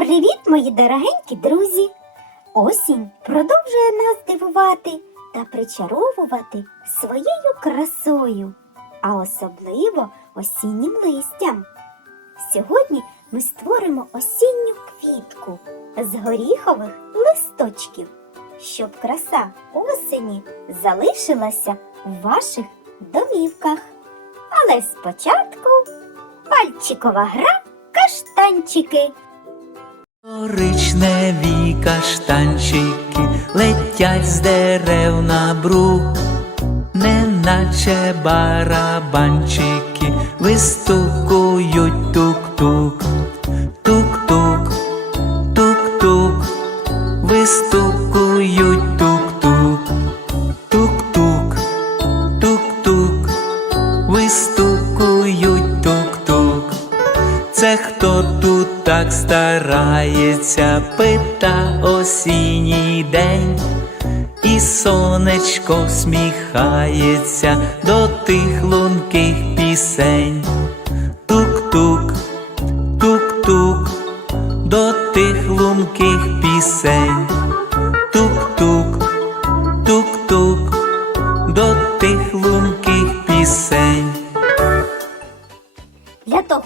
Привіт, мої дорогенькі друзі! Осінь продовжує нас дивувати та причаровувати своєю красою, а особливо осіннім листям. Сьогодні ми створимо осінню квітку з горіхових листочків, щоб краса осені залишилася у ваших домівках. Але спочатку пальчикова гра каштанчики. Коричневі каштанчики летять з дерев на брук, неначе барабанчики вистукують тук-тук, тук-тук, тук-тук, вистукують тук-тук, тук-тук, тук-тук, вистукують тук-тук. Це хто тут так старається, пита осінній день, і сонечко всміхається до тих лунких пісень. Тук-тук, тук-тук, до тих лунких пісень. Тук-тук,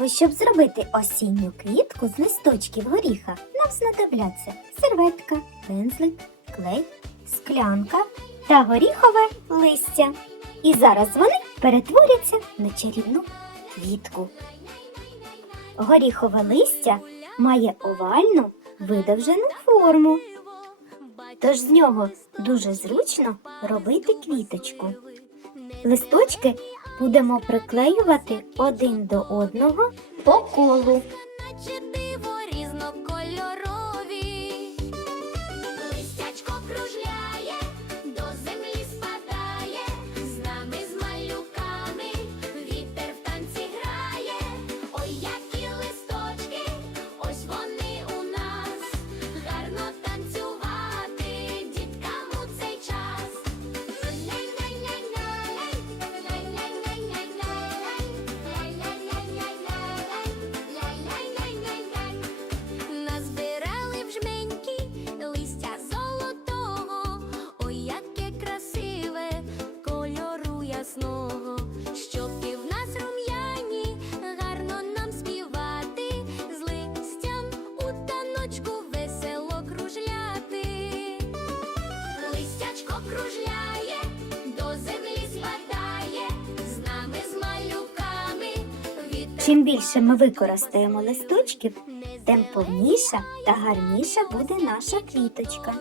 Того, щоб зробити осінню квітку з листочків горіха, нам знадобляться серветка, пензлик, клей, склянка та горіхове листя. І зараз вони перетворяться на чарівну квітку. Горіхове листя має овальну видовжену форму, тож з нього дуже зручно робити квіточку. Листочки будемо приклеювати один до одного по колу. Чим більше ми використаємо листочків, тим повніша та гарніша буде наша квіточка.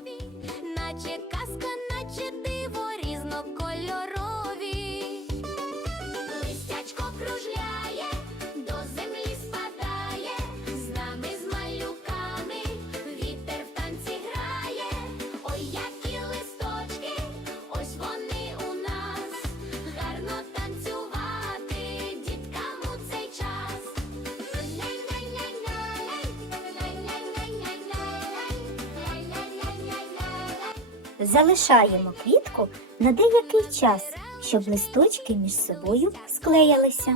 Залишаємо квітку на деякий час, щоб листочки між собою склеїлися.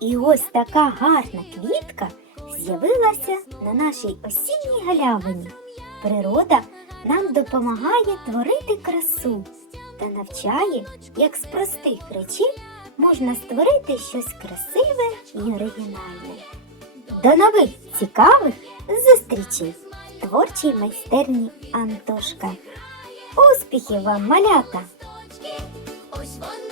І ось така гарна квітка з'явилася на нашій осінній галявині. Природа нам допомагає творити красу та навчає, як з простих речей можна створити щось красиве і оригінальне. До нових цікавих зустрічей в творчій майстерні Антошка. Успіхів вам, малята! Ось.